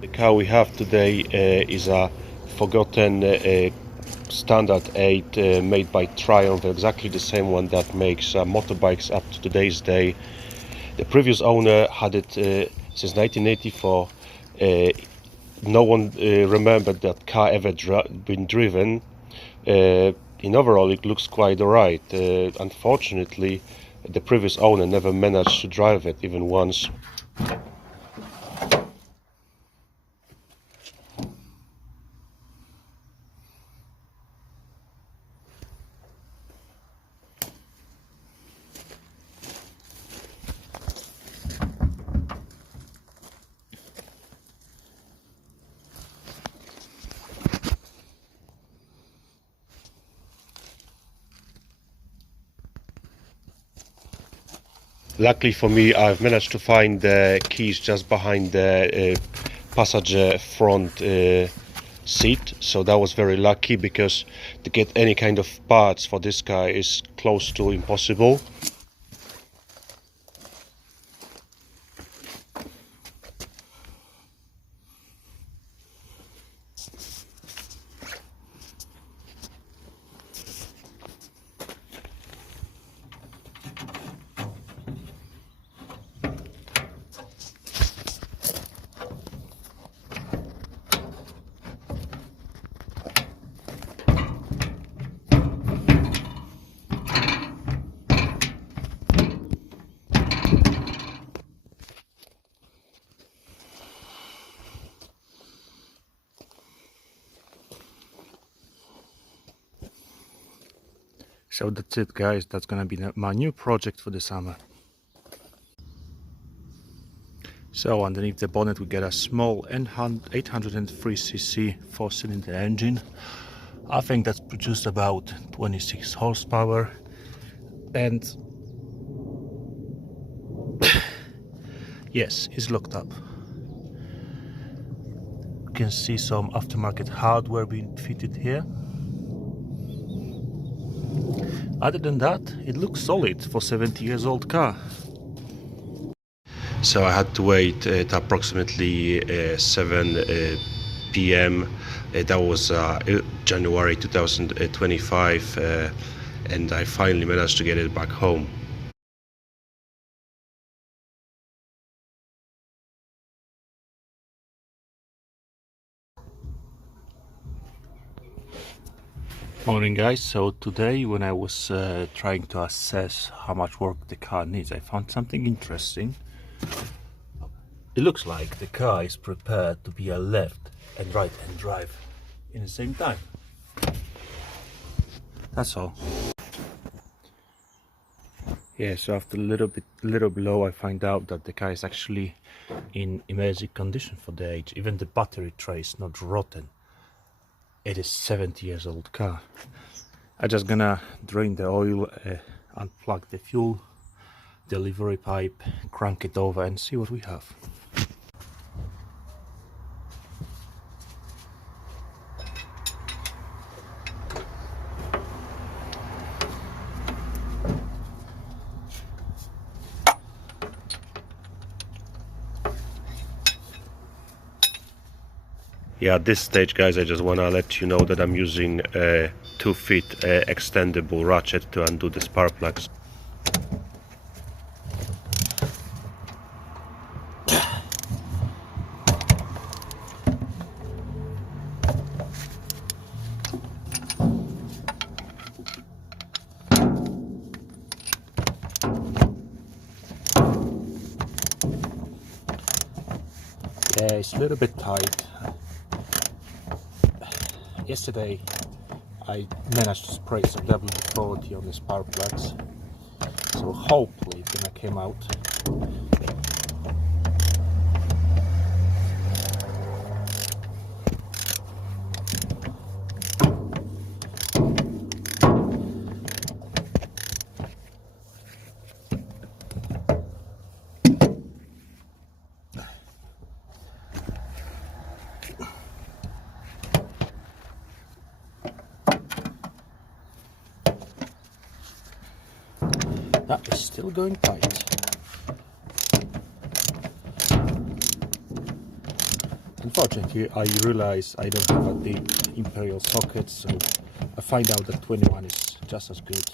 The car we have today is a forgotten standard 8 made by Triumph, exactly the same one that makes motorbikes up to today's day. The previous owner had it since 1984. No one remembered that car ever been driven. In overall, it looks quite alright. Unfortunately, the previous owner never managed to drive it even once. Luckily for me, I've managed to find the keys just behind the passenger front seat, so that was very lucky, because to get any kind of parts for this car is close to impossible. So that's it, guys. That's gonna be my new project for the summer. So underneath the bonnet we get a small 803cc 4-cylinder engine. I think that's produced about 26 horsepower, and yes, it's locked up. You can see some aftermarket hardware being fitted here. Other than that, it looks solid for 70 years old car. So I had to wait at approximately 7 p.m. That was January 2025, and I finally managed to get it back home. Morning, guys. So today, when I was trying to assess how much work the car needs, I found something interesting. It looks like the car is prepared to be a left and right hand drive in the same time. That's all. Yeah, so after a little below, I find out that the car is actually in amazing condition for the age. Even the battery tray is not rotten. It is 70 years old car. I'm just gonna drain the oil, unplug the fuel delivery pipe, crank it over, and see what we have. Yeah, at this stage, guys, I just want to let you know that I'm using a 2-foot extendable ratchet to undo the spark plugs. Yeah, it's a little bit tight. Yesterday I managed to spray some WD-40 on the spark plugs, so hopefully it's gonna come out. That is still going tight. Unfortunately, I realize I don't have a deep imperial socket, so I find out that 21 is just as good.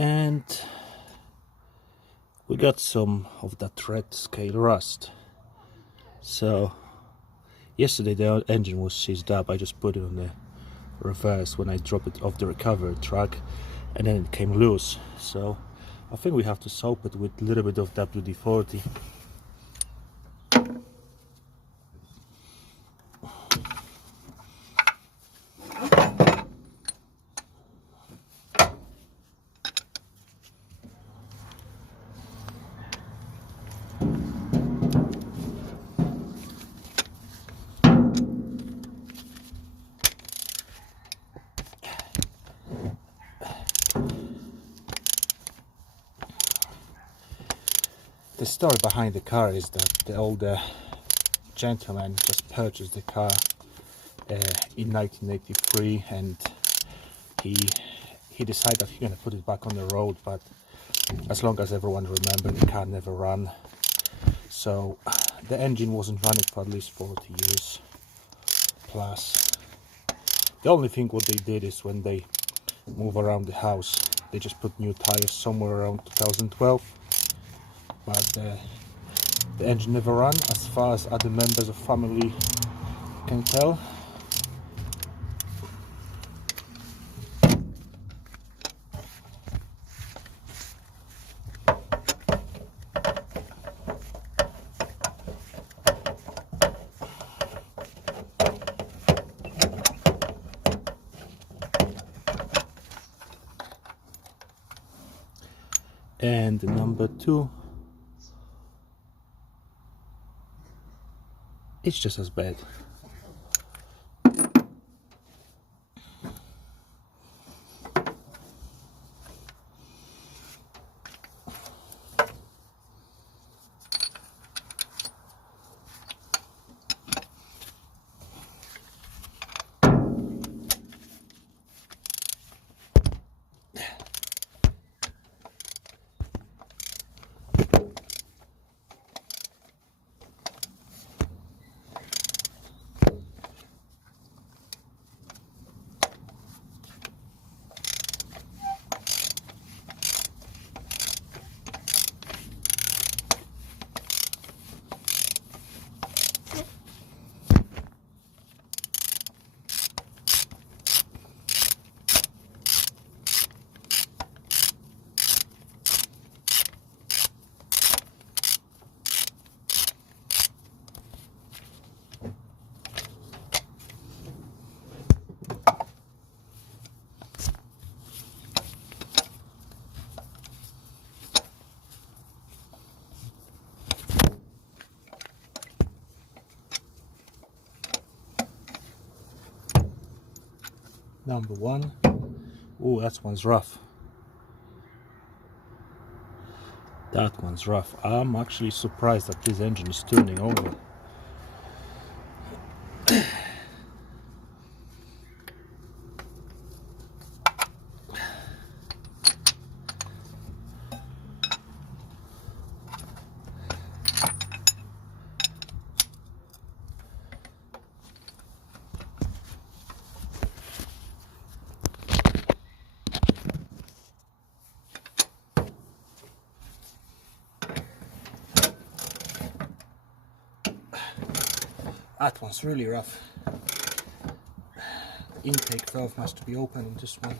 And we got some of that red scale rust. So yesterday the engine was seized up. I just put it on the reverse when I dropped it off the recovery track, and then it came loose. So I think we have to soap it with a little bit of WD-40. The story behind the car is that the older gentleman just purchased the car in 1983, and he decided that he's going to put it back on the road, but as long as everyone remembers, the car never ran. So the engine wasn't running for at least 40 years plus. The only thing what they did is when they move around the house, they just put new tires somewhere around 2012, but the engine never ran as far as other members of family can tell. And number 2, it's just as bad. Number 1. Oh, that one's rough. That one's rough. I'm actually surprised that this engine is turning over. That one's really rough. Intake valve must be open on this one.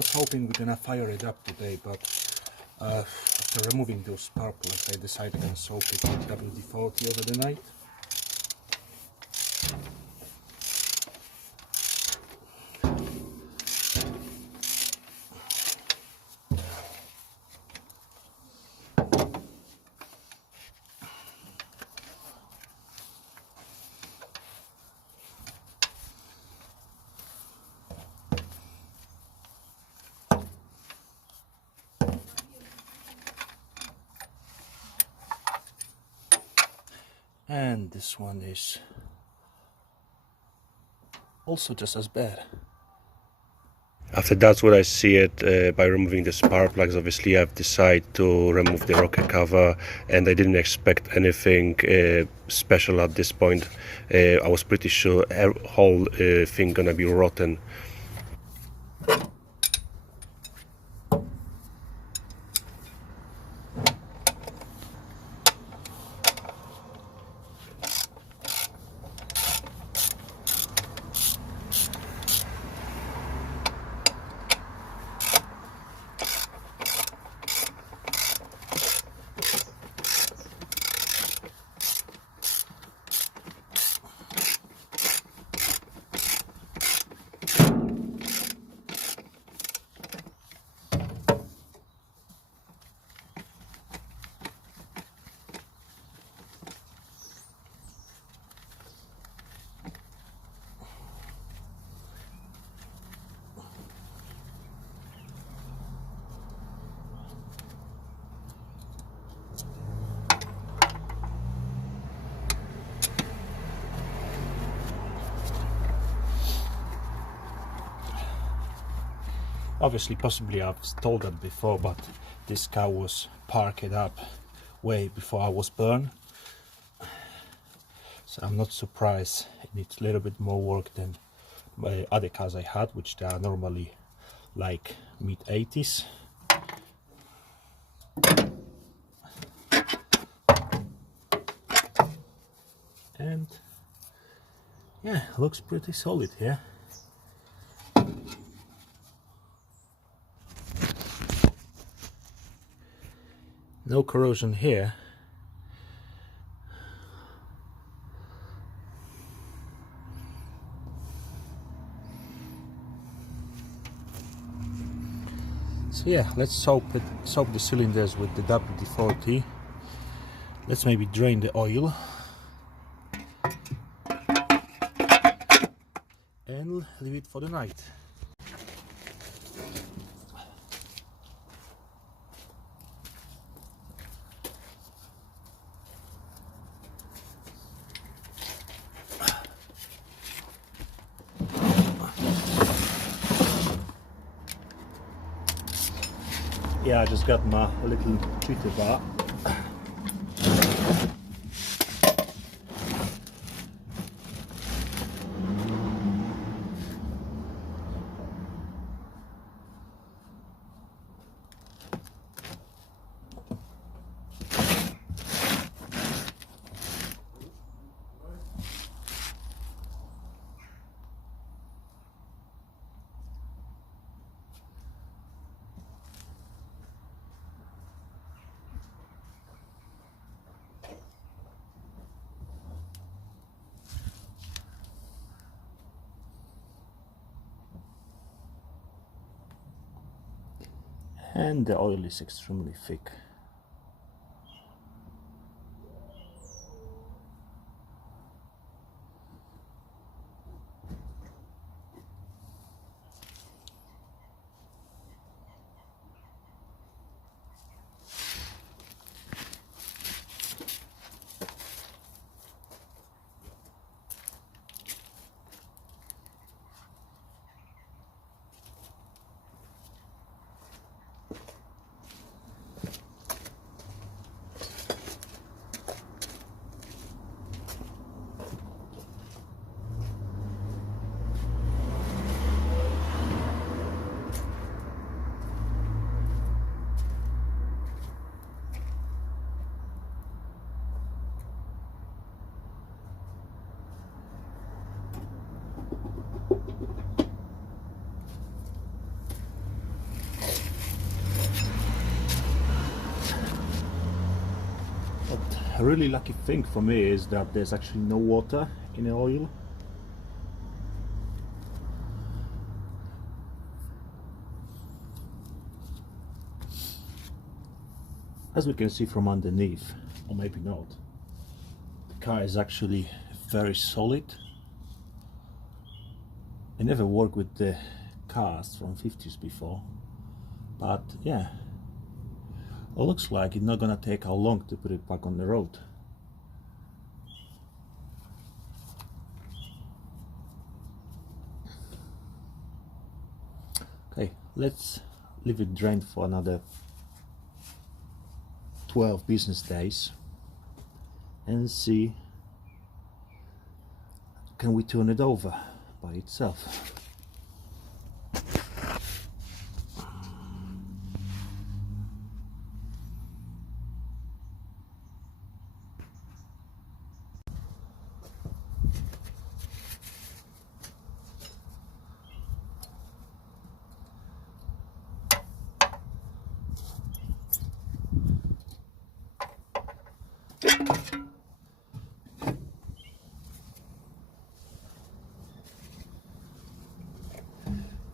was hoping we're gonna fire it up today, but after removing those spark plugs, I decided I'm gonna soak it with WD-40 over the night. And this one is also just as bad. After that's what I see it, by removing the spark plugs, obviously I've decided to remove the rocker cover, and I didn't expect anything special at this point. I was pretty sure the whole thing gonna be rotten. Obviously, possibly I've told that before, but this car was parked up way before I was born. So I'm not surprised it needs a little bit more work than other cars I had, which they are normally like mid-80s. And yeah, looks pretty solid here. No corrosion here. So yeah, let's soak the cylinders with the WD-40. Let's maybe drain the oil and leave it for the night. Yeah, I just got my little tweeter bar. And the oil is extremely thick. A really lucky thing for me is that there's actually no water in the oil. As we can see from underneath, or maybe not, the car is actually very solid. I never worked with the cars from 50s before, but yeah, it looks like it's not gonna take how long to put it back on the road. Okay, let's leave it drained for another 12 business days and see, can we turn it over by itself.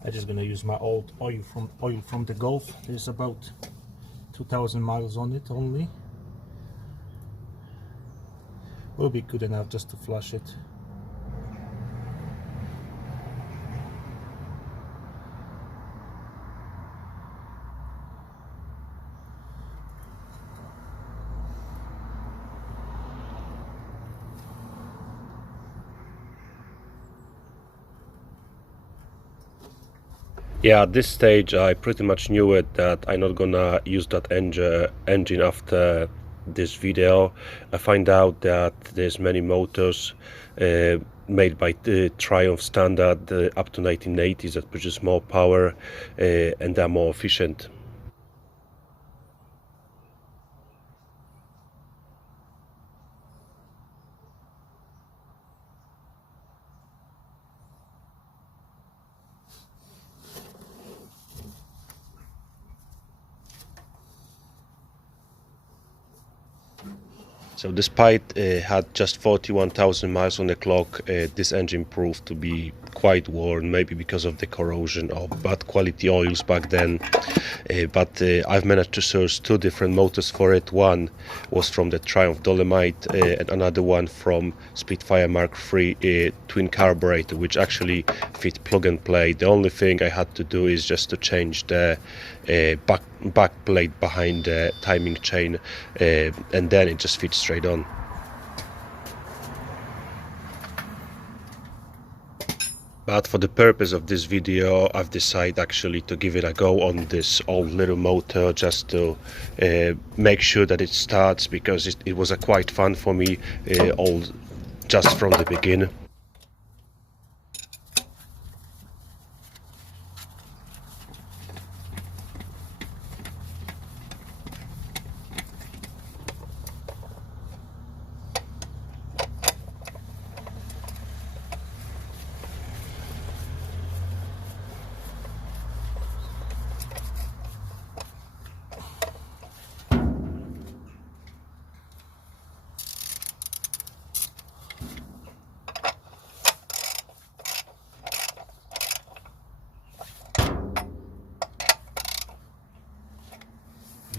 I'm just gonna use my old oil from the Golf. There's about 2,000 miles on it only. Will be good enough just to flush it. Yeah, at this stage I pretty much knew it that I'm not gonna use that engine after this video. I find out that there's many motors made by the Triumph standard up to 1980s that produce more power and they're more efficient. So despite had just 41,000 miles on the clock, this engine proved to be quite worn, maybe because of the corrosion or bad quality oils back then. But I've managed to source two different motors for it. One was from the Triumph Dolomite and another one from Spitfire Mark III twin carburetor, which actually fit plug and play. The only thing I had to do is just to change the back plate behind the timing chain and then it just fits straight on. But for the purpose of this video I've decided actually to give it a go on this old little motor just to make sure that it starts, because it was a quite fun for me all just from the beginning.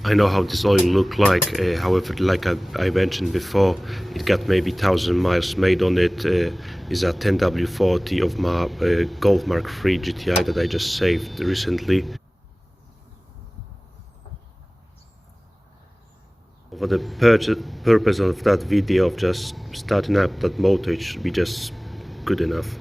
I know how this oil look like, however, like I mentioned before, it got maybe 1,000 miles made on it. Is a 10W40 of my Golf Mark III GTI that I just saved recently. For the purpose of that video of just starting up that motor, it should be just good enough.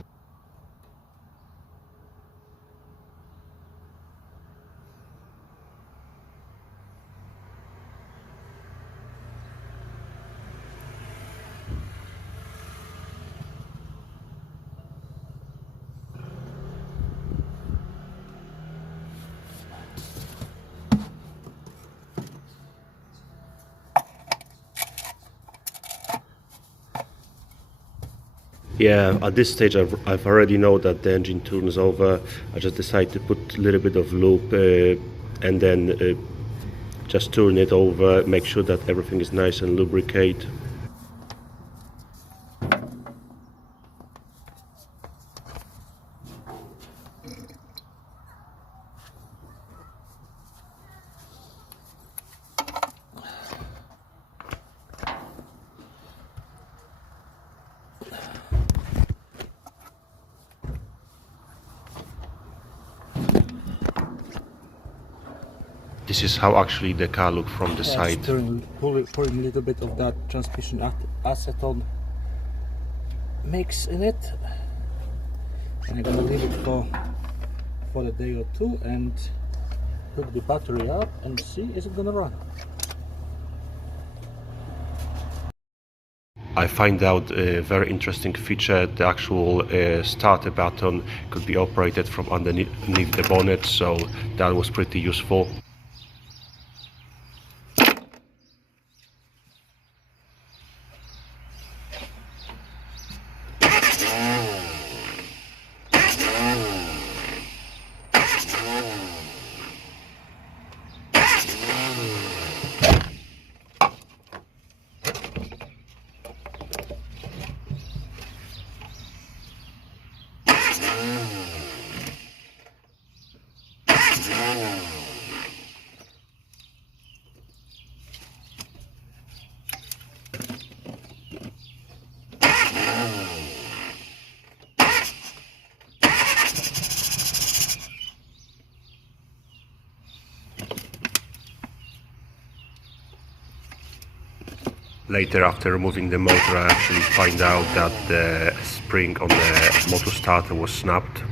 Yeah, at this stage I've already know that the engine turns over. I just decided to put a little bit of lube and then Just turn it over, make sure that everything is nice and lubricate. This is how actually the car looks from the side. Pouring a little bit of that transmission acetone mix in it, and I'm gonna leave it for a day or two and hook the battery up and see is it gonna run. I find out a very interesting feature. The actual starter button could be operated from underneath the bonnet, so that was pretty useful. Later, after removing the motor, I actually find out that the spring on the motor starter was snapped.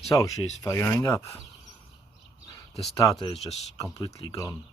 So she's firing up. The starter is just completely gone.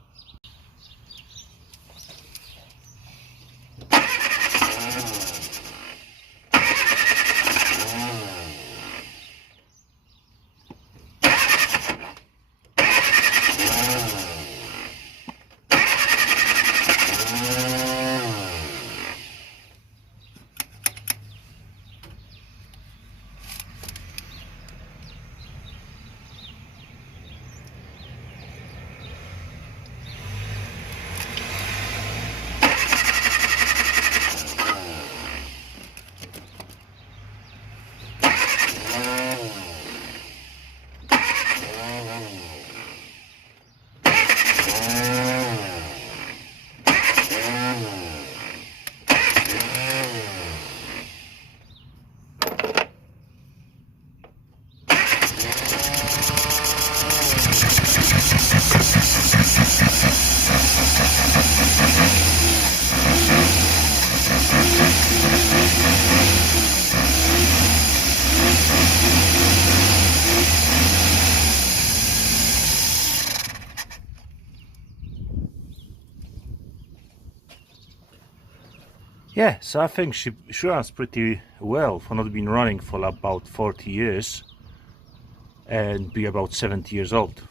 Yeah, so I think she runs pretty well for not being running for about 40 years and be about 70 years old.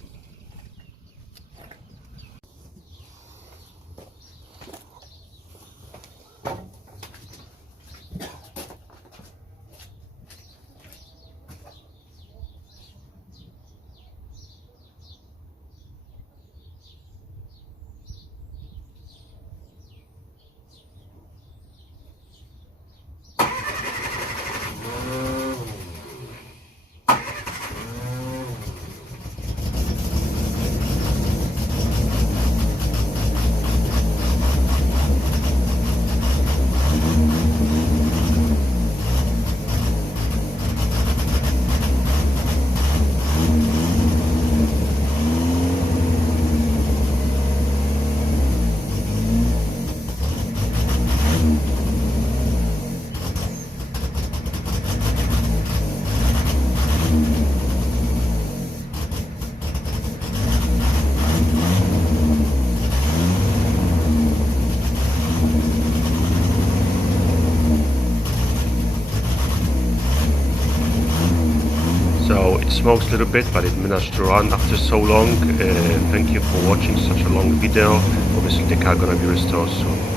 so it smokes a little bit, but it managed to run after so long. Thank you for watching such a long video. Obviously the car gonna be restored soon.